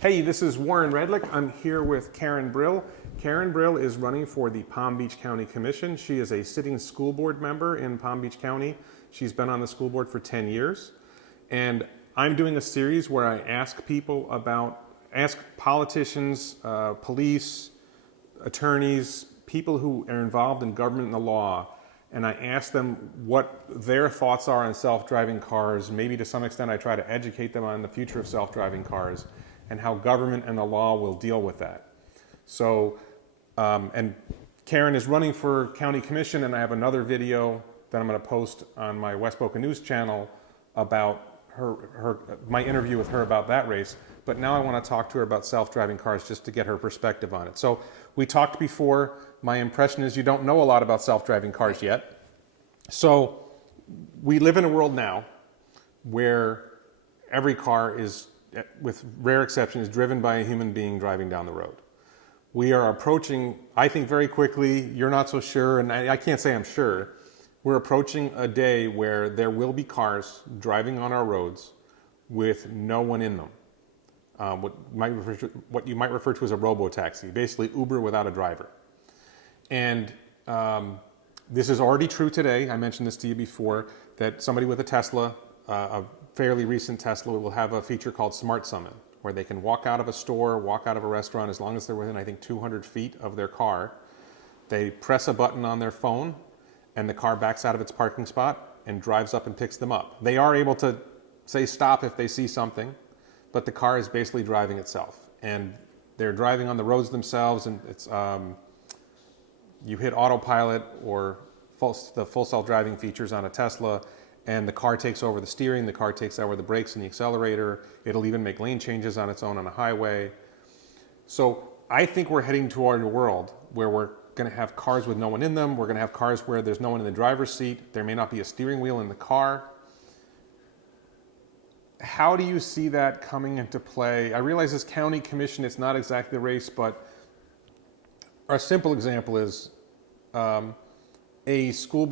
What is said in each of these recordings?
Hey, this is Warren Redlick. I'm here with Karen Brill. Karen Brill is running for the Palm Beach County Commission. She is a sitting school board member in Palm Beach County. She's been on the school board for 10 years. And I'm doing a series where I ask politicians, police, attorneys, people who are involved in government and the law, and I ask them what their thoughts are on self-driving cars. Maybe to some extent I try to educate them on the future of self-driving cars and how government and the law will deal with that. So, and Karen is running for county commission, and I have another video that I'm going to post on my West Boca News channel about my interview with her about that race. But now I want to talk to her about self-driving cars just to get her perspective on it. So we talked before. My impression is you don't know a lot about self-driving cars yet. So we live in a world now where every car is, with rare exceptions, driven by a human being driving down the road. We are approaching, I think very quickly, you're not so sure, and I can't say I'm sure, we're approaching a day where there will be cars driving on our roads with no one in them. What you might refer to as a robo-taxi, basically Uber without a driver. And this is already true today. I mentioned this to you before, that somebody with a Tesla, a fairly recent Tesla, will have a feature called Smart Summon, where they can walk out of a store, walk out of a restaurant, as long as they're within, I think, 200 feet of their car. They press a button on their phone, and the car backs out of its parking spot and drives up and picks them up. They are able to say stop if they see something, but the car is basically driving itself. And they're driving on the roads themselves, and it's you hit autopilot or the full self-driving features on a Tesla, and the car takes over the steering, the car takes over the brakes and the accelerator. It'll even make lane changes on its own on a highway. So I think we're heading toward a world where we're going to have cars with no one in them. We're going to have cars where there's no one in the driver's seat. There may not be a steering wheel in the car. How do you see that coming into play? I realize this county commission, it's not exactly the race, but a simple example is a school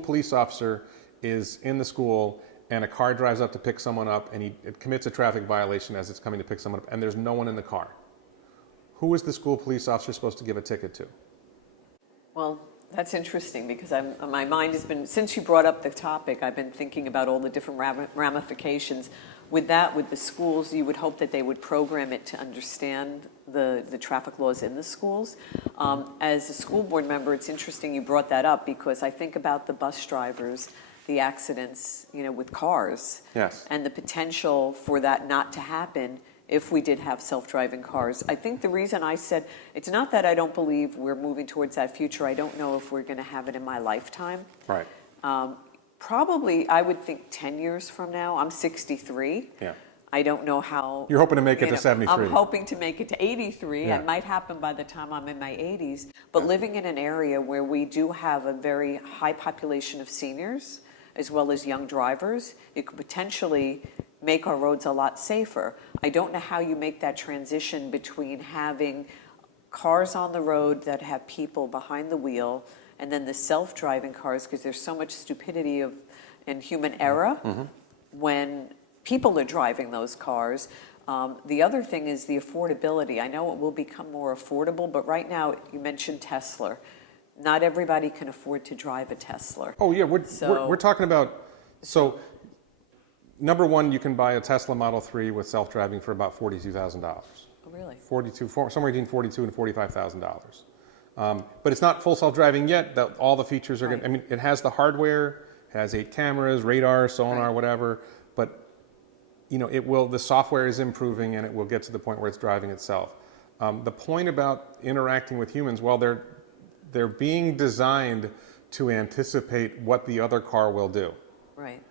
police officer is in the school, and a car drives up to pick someone up, and it commits a traffic violation as it's coming to pick someone up, and there's no one in the car. Who is the school police officer supposed to give a ticket to? Well, that's interesting, because my mind has been, since you brought up the topic, I've been thinking about all the different ramifications. With the schools, you would hope that they would program it to understand the traffic laws in the schools. As a school board member, it's interesting you brought that up, because I think about the bus drivers, the accidents, with cars. Yes. And the potential for that not to happen if we did have self-driving cars. I think the reason I said, it's not that I don't believe we're moving towards that future. I don't know if we're going to have it in my lifetime. Right. Probably, I would think 10 years from now. I'm 63. Yeah. I don't know how. You're hoping to make it to 73. I'm hoping to make it to 83. Yeah. It might happen by the time I'm in my 80s. But living in an area where we do have a very high population of seniors, as well as young drivers, it could potentially make our roads a lot safer. I don't know how you make that transition between having cars on the road that have people behind the wheel, and then the self-driving cars, because there's so much stupidity and human error when people are driving those cars. The other thing is the affordability. I know it will become more affordable, but right now, you mentioned Tesla. Not everybody can afford to drive a Tesla. Oh yeah, we're talking about, so number one, you can buy a Tesla Model 3 with self-driving for about $42,000. Oh, really? Somewhere between $42,000 and $45,000. But it's not full self-driving yet. All the features are good. I mean, it has the hardware, has 8 cameras, radar, sonar, whatever. But the software is improving, and it will get to the point where it's driving itself. The point about interacting with humans, well, they're being designed to anticipate what the other car will do. Right.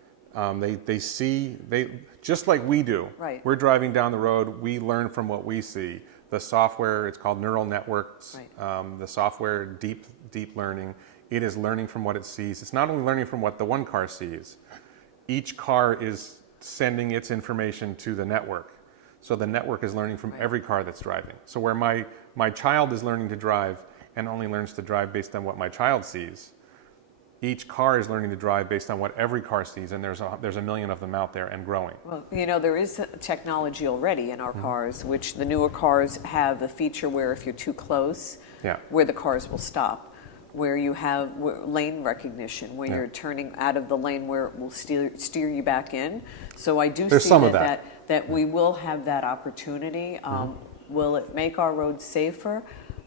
They just like we do. Right. We're driving down the road. We learn from what we see. The software, it's called neural networks. Right. The software, deep learning. It is learning from what it sees. It's not only learning from what the one car sees. Each car is sending its information to the network. So the network is learning from every car that's driving. So where my child is learning to drive and only learns to drive based on what my child sees, each car is learning to drive based on what every car sees, and there's a million of them out there and growing. Well, there is technology already in our Mm-hmm. cars, which the newer cars have a feature where if you're too close, Yeah. where the cars will stop, where you have lane recognition, where Yeah. you're turning out of the lane where it will steer you back in. So I do There's see some of that we will have that opportunity. Will it make our roads safer?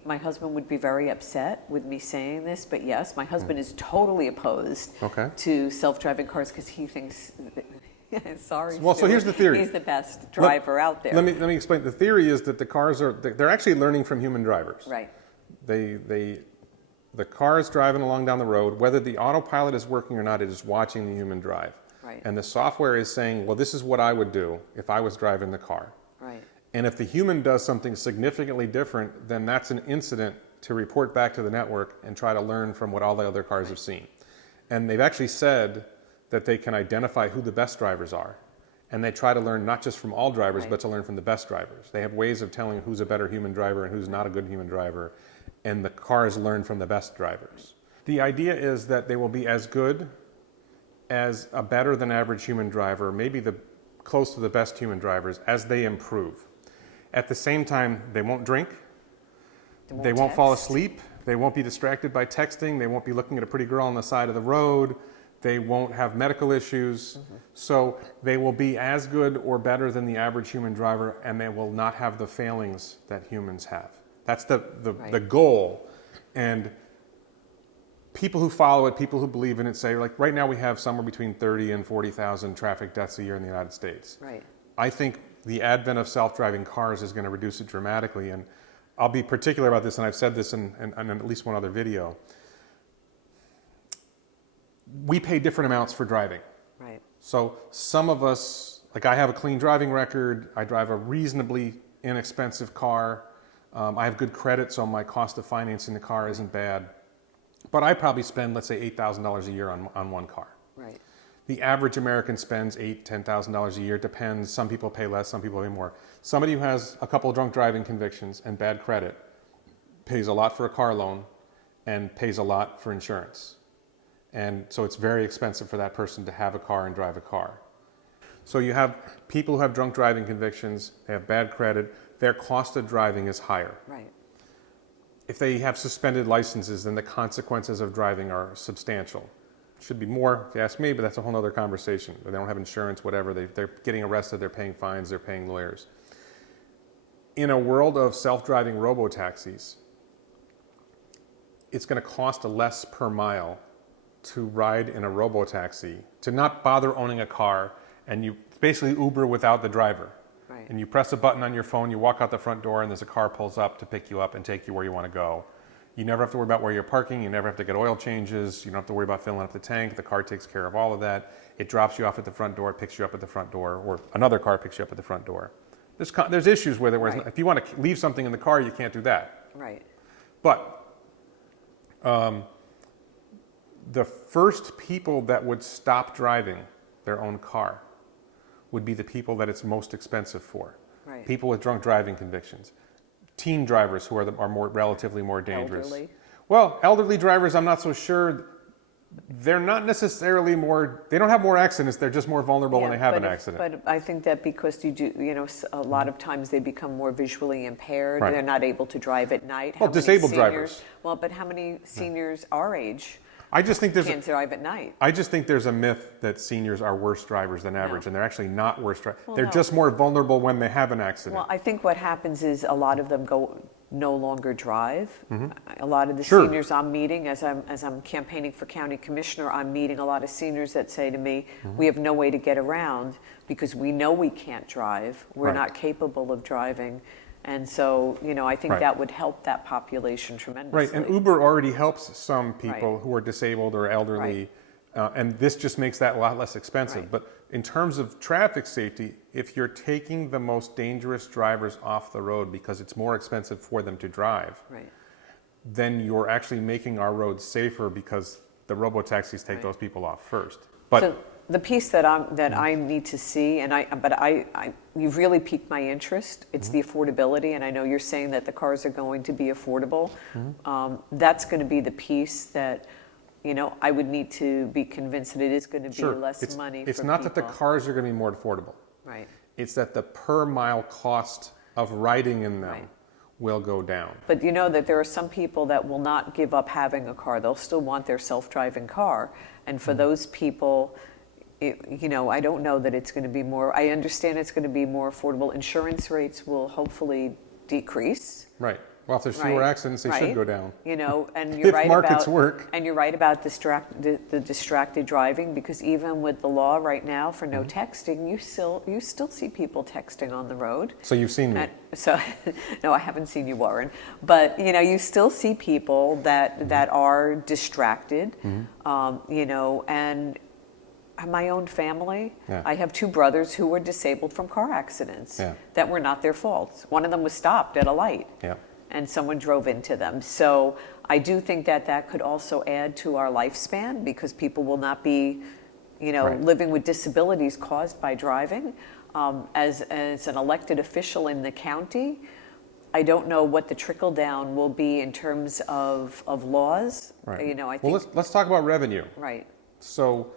My husband would be very upset with me saying this, but yes, my husband is totally opposed Okay. to self-driving cars because he thinks, sorry, Well, so Stuart, he's the theory. he's the best driver out there. Let me explain. The theory is that the cars they're actually learning from human drivers. Right, The car is driving along down the road. Whether the autopilot is working or not, it is watching the human drive. Right. And the software is saying, well, this is what I would do if I was driving the car. right, And if the human does something significantly different, then that's an incident to report back to the network and try to learn from what all the other cars have seen. And they've actually said that they can identify who the best drivers are. And they try to learn not just from all drivers, Right. but to learn from the best drivers. They have ways of telling who's a better human driver and who's not a good human driver. And the cars learn from the best drivers. The idea is that they will be as good as a better than average human driver, maybe close to the best human drivers, as they improve. At the same time, they won't drink, they won't fall text. asleep, they won't be distracted by texting, they won't be looking at a pretty girl on the side of the road, they won't have medical issues. So they will be as good or better than the average human driver, and they will not have the failings that humans have. That's the Right. goal. And people who follow it, people who believe in it say, like, right now we have somewhere between 30 and 40,000 traffic deaths a year in the United States. right. I think the advent of self-driving cars is going to reduce it dramatically. And I'll be particular about this, and I've said this in at least one other video. We pay different amounts for driving. Right. So some of us, like I have a clean driving record, I drive a reasonably inexpensive car, I have good credit, so my cost of financing the car isn't bad. But I probably spend, let's say, $8,000 a year on one car. Right. The average American spends $8,000, $10,000 a year. Depends. Some people pay less, some people pay more. Somebody who has a couple of drunk driving convictions and bad credit pays a lot for a car loan and pays a lot for insurance. And so it's very expensive for that person to have a car and drive a car. So you have people who have drunk driving convictions, they have bad credit, their cost of driving is higher. Right. If they have suspended licenses, then the consequences of driving are substantial. Should be more, if you ask me, but that's a whole other conversation. They don't have insurance, whatever. They're getting arrested, they're paying fines, they're paying lawyers. In a world of self-driving robo-taxis, it's going to cost less per mile to ride in a robo-taxi, to not bother owning a car, and you basically Uber without the driver. Right. And you press a button on your phone, you walk out the front door, and there's a car pulls up to pick you up and take you where you want to go. You never have to worry about where you're parking. You never have to get oil changes. You don't have to worry about filling up the tank. The car takes care of all of that. It drops you off at the front door, picks you up at the front door, or another car picks you up at the front door. There's issues where Right. if you want to leave something in the car, you can't do that. Right. But the first people that would stop driving their own car would be the people that it's most expensive for. Right. People with drunk driving convictions. Teen drivers who are relatively more dangerous. Elderly. Well, elderly drivers, I'm not so sure. They're not necessarily they don't have more accidents, they're just more vulnerable when they have an accident. But I think that because you do, a lot of times they become more visually impaired. Right. They're not able to drive at night. Well, How many disabled seniors- drivers. Well, but how many seniors our age I just think can't drive at night? I just think there's a myth that seniors are worse drivers than average, No. and they're actually not worse drivers. Well, They're no. just more vulnerable when they have an accident. Well, I think what happens is a lot of them no longer drive. A lot of the Sure. seniors I'm meeting, as I'm campaigning for county commissioner, I'm meeting a lot of seniors that say to me, we have no way to get around because we know we can't drive. We're Right. not capable of driving. And so, I think Right. that would help that population tremendously. Right, and Uber already helps some people Right. who are disabled or elderly, and this just makes that a lot less expensive. Right. But in terms of traffic safety, if you're taking the most dangerous drivers off the road because it's more expensive for them to drive, Right. then you're actually making our roads safer because the robo-taxis take Right. those people off first. But So the piece that I need to see, you've really piqued my interest. It's the affordability, and I know you're saying that the cars are going to be affordable. That's going to be the piece that I would need to be convinced that it is going to be Sure. less money It's for not that the people. cars are going to be more affordable. Right. It's that the per mile cost of riding in them Right. will go down. But you know that there are some people that will not give up having a car. They'll still want their self-driving car. And for those people, I don't know that it's going to be more, I understand it's going to be more affordable. Insurance rates will hopefully decrease. Right. Well, if there's fewer Right, accidents, they should right. go down. And you're If right markets about, work. and you're right about the distracted driving, because even with the law right now for no texting, you still see people texting on the road. So you've seen me. So, no, I haven't seen you, Warren. But you still see people that are distracted. And my own family, Yeah. I have two brothers who were disabled from car accidents Yeah. that were not their fault. One of them was stopped at a light. Yeah. And someone drove into them. So I do think that could also add to our lifespan, because people will not be, Right. living with disabilities caused by driving. As an elected official in the county, I don't know what the trickle down will be in terms of laws. Right. I think, Well, let's talk about revenue. right, So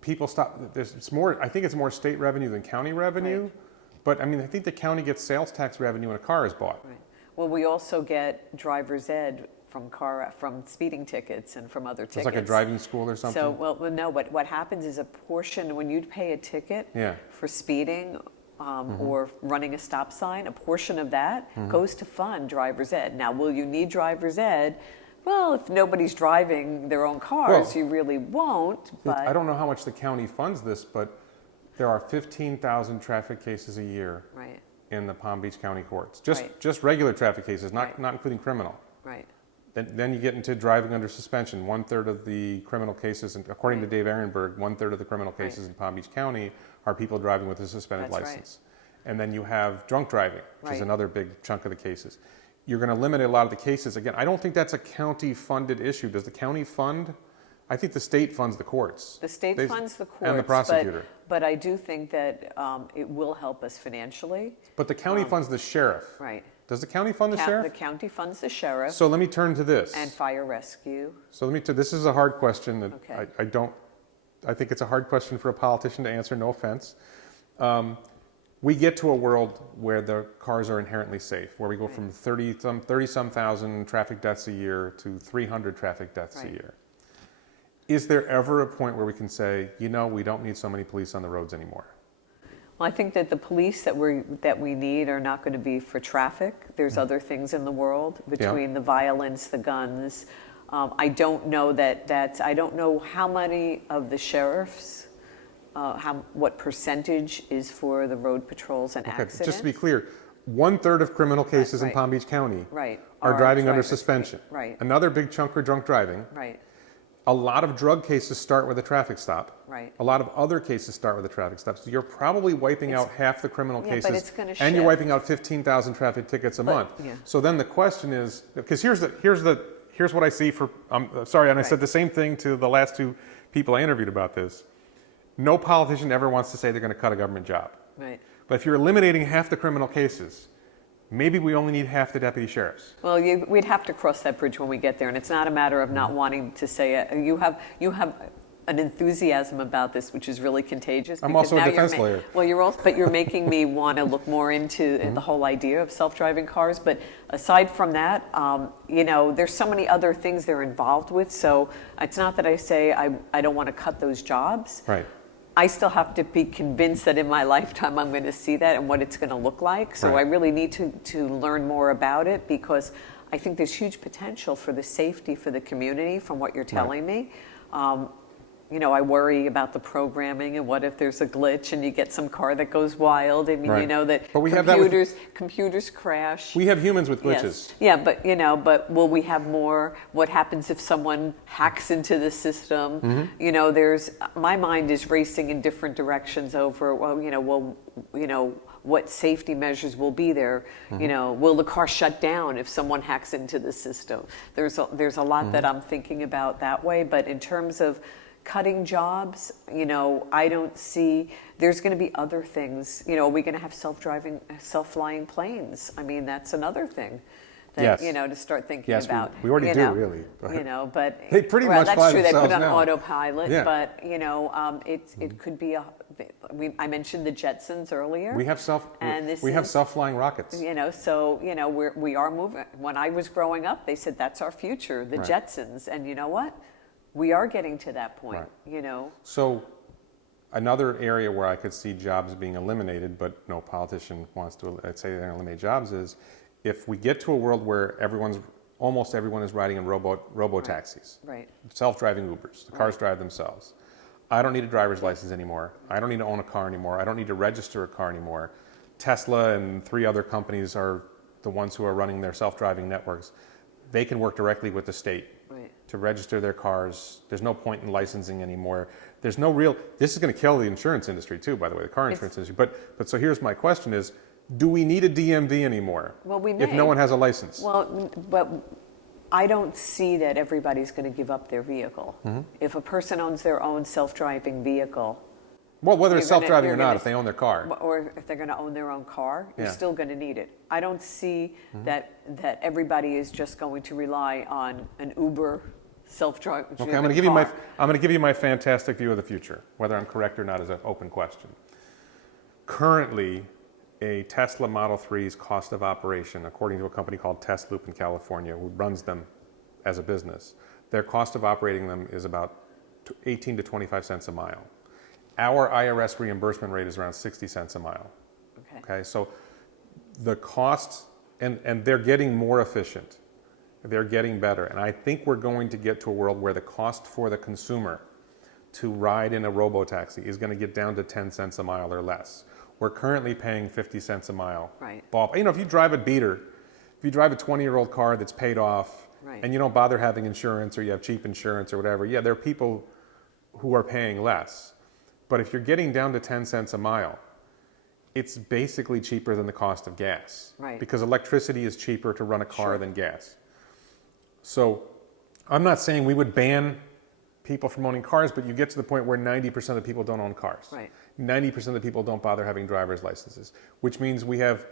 people stop. It's more. I think it's more state revenue than county revenue. Right. But I mean, I think the county gets sales tax revenue when a car is bought. right. Well, we also get driver's ed from speeding tickets and from other tickets. It's like a driving school or something. So, well, no, what happens is a portion, when you pay a ticket Yeah. for speeding or running a stop sign, a portion of that goes to fund driver's ed. Now, will you need driver's ed? Well, if nobody's driving their own cars, Well, you really won't, but. I don't know how much the county funds this, but there are 15,000 traffic cases a year Right, in the Palm Beach County courts. Right. Just regular traffic cases, Right. not including criminal. right, Then you get into driving under suspension. 1/3 of the criminal cases, and according to Right. Dave Ehrenberg, 1/3 of the criminal cases Right. in Palm Beach County are people driving with a suspended That's right. license. And then you have drunk driving, which is Right. another big chunk of the cases. You're going to limit a lot of the cases. Again, I don't think that's a county-funded issue. Does the county fund? I think the state funds the courts. The state They- funds the courts. And the prosecutor. But I do think that it will help us financially. But the county funds the sheriff. Right. Does the county fund the The sheriff? county funds the sheriff So let me turn to this. and fire rescue. So this is a hard question that Okay. I think it's a hard question for a politician to answer, no offense. We get to a world where the cars are inherently safe, where we go from 30-some thousand traffic deaths a year to 300 traffic deaths a Right. year. Is there ever a point where we can say, we don't need so many police on the roads anymore? Well, I think that the police that we need are not going to be for traffic. There's other things in the world between the violence, the guns. I don't know I don't know how many of the sheriffs, what percentage is for the road patrols and Okay, accidents. just to be clear, 1/3 of criminal cases in Right. Palm Beach County Right. are driving under drivers. suspension. Right. Another big chunk are drunk driving. Right, A lot of drug cases start with a traffic stop. Right. A lot of other cases start with a traffic stop. So you're probably wiping out half the criminal Yeah, but cases. it's gonna and you're shift. wiping out 15,000 traffic tickets a month. yeah. So then the question is, because here's what I see for, sorry, and I said Right. the same thing to the last two people I interviewed about this. No politician ever wants to say they're going to cut a government job. right. But if you're eliminating half the criminal cases, maybe we only need half the deputy sheriffs. Well, we'd have to cross that bridge when we get there, and it's not a matter of not wanting to say it. You have an enthusiasm about this, which is really contagious. I'm because also a now defense lawyer. Well, but you're making me want to look more into the whole idea of self-driving cars. But aside from that, there's so many other things they're involved with. So it's not that I say I don't want to cut those jobs. Right. I still have to be convinced that in my lifetime I'm going to see that and what it's going to look like. So Right. I really need to learn more about it, because I think there's huge potential for the safety for the community from what you're telling me. I worry about the programming, and what if there's a glitch and you get some car that goes wild. I mean, Right. that But we have that with- computers crash. We have humans with glitches. Yes. Yeah, but will we have more? What happens if someone hacks into the system? Mm-hmm. My mind is racing in different directions over, what safety measures will be there. Mm-hmm. Will the car shut down if someone hacks into the system? There's a lot that Mm-hmm. I'm thinking about that way, but in terms of cutting jobs, I don't see, there's going to be other things. Are we going to have self-flying planes? I mean, that's another thing. that, Yes. to start thinking Yes, about. we already do, really. But They pretty well, much that's fly true. They put themselves on now. autopilot, Yeah. but it could be I mentioned the Jetsons earlier. We have and this we have is- self-flying rockets. So we are moving. When I was growing up, they said that's our future, the Right. Jetsons, and you know what? We are getting to that point. Right. So another area where I could see jobs being eliminated, but no politician wants to say they're going to eliminate jobs, is if we get to a world where almost everyone is riding in robo taxis, Right. self-driving Ubers. The cars drive themselves. I don't need a driver's license anymore. I don't need to own a car anymore. I don't need to register a car anymore. Tesla and 3 other companies are the ones who are running their self-driving networks. They can work directly with the state Right. to register their cars. There's no point in licensing anymore. There's no real, this is going to kill the insurance industry too, by the way, the car insurance industry. But so here's my question is, do we need a DMV anymore? Well, we if may. no one has a license? Well, but I don't see that everybody's going to give up their vehicle. Mm-hmm. If a person owns their own self-driving vehicle, Well, whether it's you're gonna- self-driving you're or not, gonna- if they own their car. or if they're going to own their own car, you're Yeah. Mm-hmm. still going to need it. I don't see that everybody is just going to rely on an Uber self-driving Okay, I'm going to give you my fantastic view of the future. Whether I'm correct or not is an open question. Currently, a Tesla Model 3's cost of operation, according to a company called Test-Loop in California, who runs them as a business, their cost of operating them is about 18 to 25 cents a mile. Our IRS reimbursement rate is around 60 cents a mile. Okay, so the costs, and they're getting more efficient. They're getting better. And I think we're going to get to a world where the cost for the consumer to ride in a robo-taxi is going to get down to 10 cents a mile or less. We're currently paying 50 cents a mile. Right. If you drive a beater, if you drive a 20-year-old car that's paid off, Right. and you don't bother having insurance or you have cheap insurance or whatever, yeah, there are people who are paying less. But if you're getting down to 10 cents a mile, it's basically cheaper than the cost of gas. Right. Because electricity is cheaper to run a car Sure. than gas. So I'm not saying we would ban people from owning cars, but you get to the point where 90% of the people don't own cars. Right. 90% of the people don't bother having driver's licenses, which means we have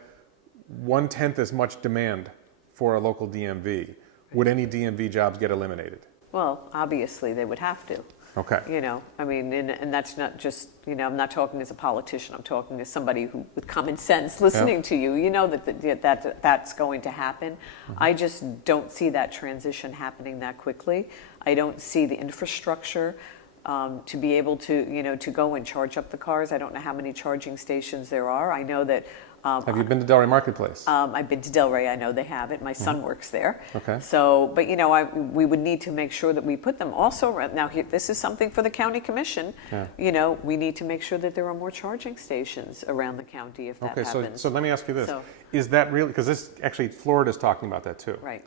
1/10 as much demand for a local DMV. Would any DMV jobs get eliminated? Well, obviously, they would have to. Okay. And that's not just, I'm not talking as a politician, I'm talking as somebody with common sense listening to you. You know that's going to happen. I just don't see that transition happening that quickly. I don't see the infrastructure to be able to, to go and charge up the cars. I don't know how many charging stations there are. I know that Have you been to Delray Marketplace? I've been to Delray. I know they have it. My son works there. Okay. So, but we would need to make sure that we put them also. Now, this is something for the county commission. Yeah. We need to make sure that there are more charging stations around the county if that Okay, happens. so let me ask you this. So- Is that really, because this, actually, Florida's talking about that too. Right.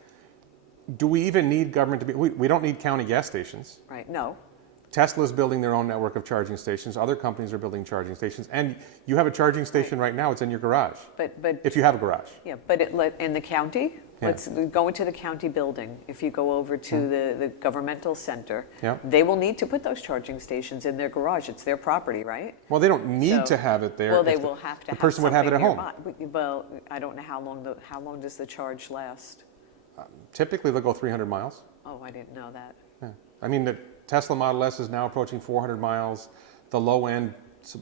Do we even need government to be, we don't need county gas stations. Right. No. Tesla's building their own network of charging stations. Other companies are building charging stations. And you have a charging station right now, it's in your garage. But If you have a garage. yeah. But in the county, Yeah. let's go into the county building. If you go over to the governmental center, Yeah. they will need to put those charging stations in their garage. It's their property, right? Well, they don't need So- to have it there. Well, they if will have to. The person would have it at something home. nearby. Well, I don't know how long does the charge last? Typically, they'll go 300 miles. Oh, I didn't know that. Yeah. I mean, the Tesla Model S is now approaching 400 miles. The low end,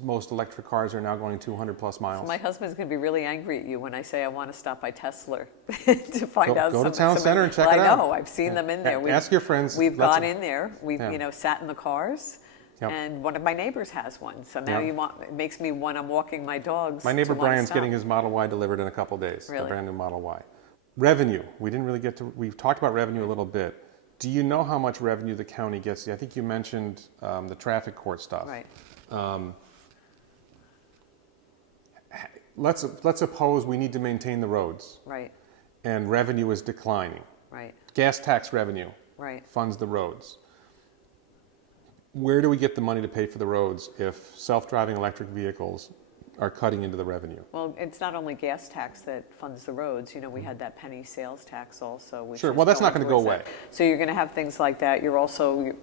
most electric cars are now going 200 plus miles. My husband's going to be really angry at you when I say I want to stop by Tesla to find out. Go to Town Center and check it I out. know. I've seen them in there. Ask your friends. We've Lots gone of- in there. We've Yeah. sat in the cars. Yep. And one of my neighbors has one. So now Yeah. it makes me, when I'm walking my dogs, My neighbor to wanna Brian's stop. getting his Model Y delivered in a couple days. The Really? brand new Model Y. Revenue. We didn't really get to. We've talked about revenue a little bit. Do you know how much revenue the county gets? I think you mentioned the traffic court stuff. Right. Let's suppose we need to maintain the roads Right. and revenue is declining. Right. Gas tax revenue Right. funds the roads. Where do we get the money to pay for the roads if self-driving electric vehicles are cutting into the revenue? Well, it's not only gas tax that funds the roads. We had that penny sales tax also. Which Sure. is Well, that's not going going to go towards away. that. So you're going to have things like that.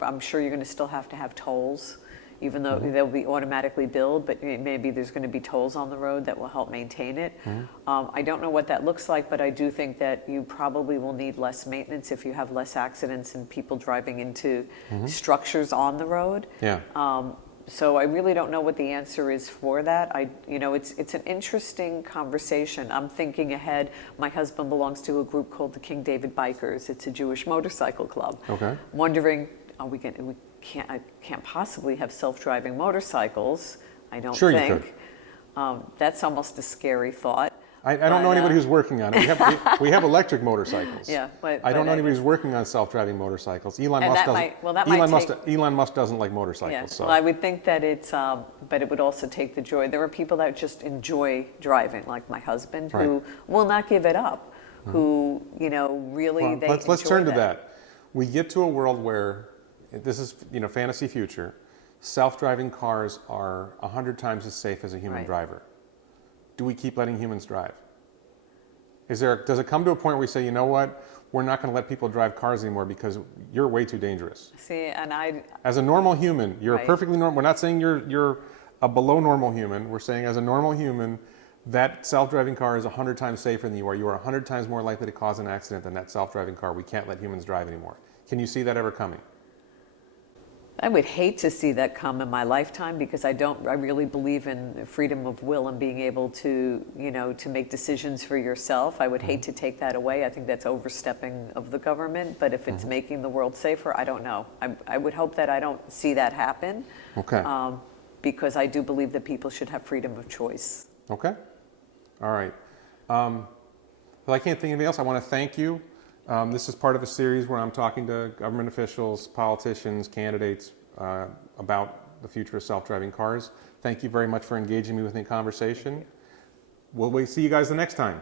I'm sure you're going to still have to have tolls. even though they'll be automatically billed, but maybe there's going to be tolls on the road that will help maintain it. I don't know what that looks like, but I do think that you probably will need less maintenance if you have less accidents and people driving into structures on the road. Yeah. So I really don't know what the answer is for that. It's an interesting conversation. I'm thinking ahead. My husband belongs to a group called the King David Bikers. It's a Jewish motorcycle club. Okay. Wondering, I can't possibly have self-driving motorcycles. I don't Sure think. you could. That's almost a scary thought. I don't know anybody who's working on it. We have electric motorcycles. Yeah, but I don't know I anybody who's working on self-driving motorcycles. Elon And Musk that doesn't. might Elon Musk doesn't like motorcycles. Yeah, So well, I would think that it's, but it would also take the joy. There are people that just enjoy driving, like my husband, who will not give it up, who, really, well, they let's enjoy turn to that. We get to a world where this is, fantasy future. Self-driving cars are 100 times as safe as a human Right. driver. Do we keep letting humans drive? Does it come to a point where we say, you know what, we're not going to let people drive cars anymore because you're way too dangerous? See, As a normal human, you're Right. a perfectly normal. We're not saying you're a below normal human. We're saying as a normal human, that self-driving car is 100 times safer than you are. You are 100 times more likely to cause an accident than that self-driving car. We can't let humans drive anymore. Can you see that ever coming? I would hate to see that come in my lifetime because I really believe in freedom of will and being able to, to make decisions for yourself. I would hate to take that away. I think that's overstepping of the government, but if it's making the world safer, I don't know. I would hope that I don't see that happen. Okay. Because I do believe that people should have freedom of choice. Okay. All right. Well, I can't think of anything else. I want to thank you. This is part of a series where I'm talking to government officials, politicians, candidates about the future of self-driving cars. Thank you very much for engaging me with the conversation. We'll see you guys the next time.